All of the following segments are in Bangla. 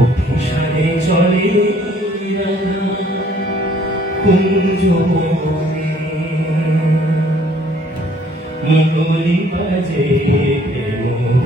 অভিসারে চলে কুঞ্জ মনে বাজে প্রেম।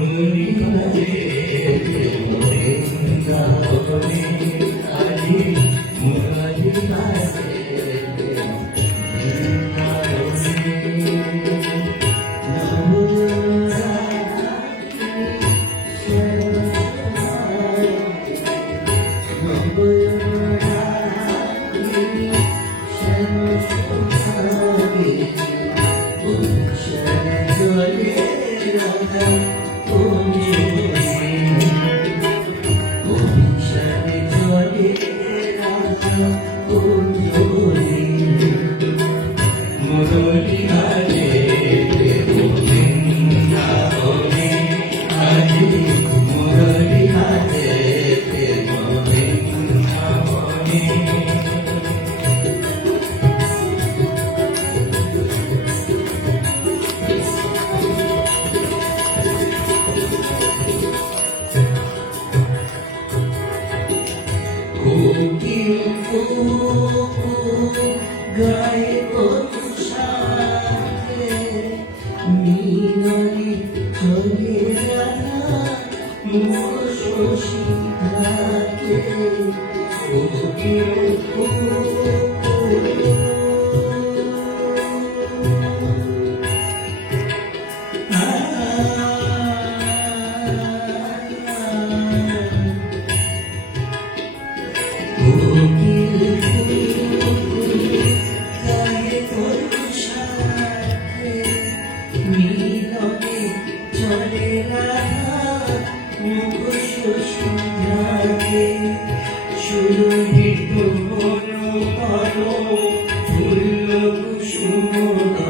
You. শশীকে শুরু করো ফুল কুসুম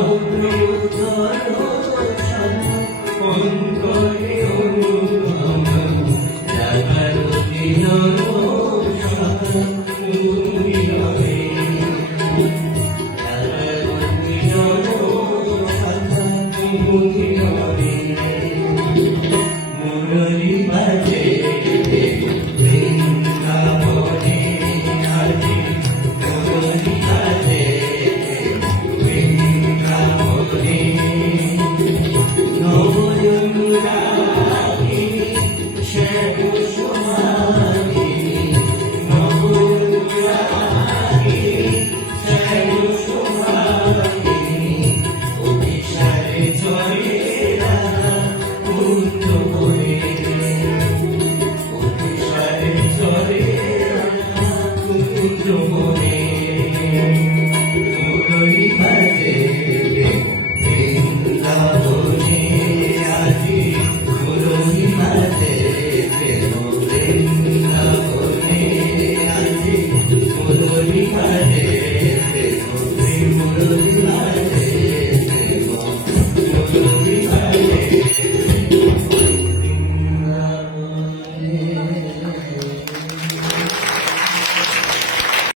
Oh, oh, oh, triunfo.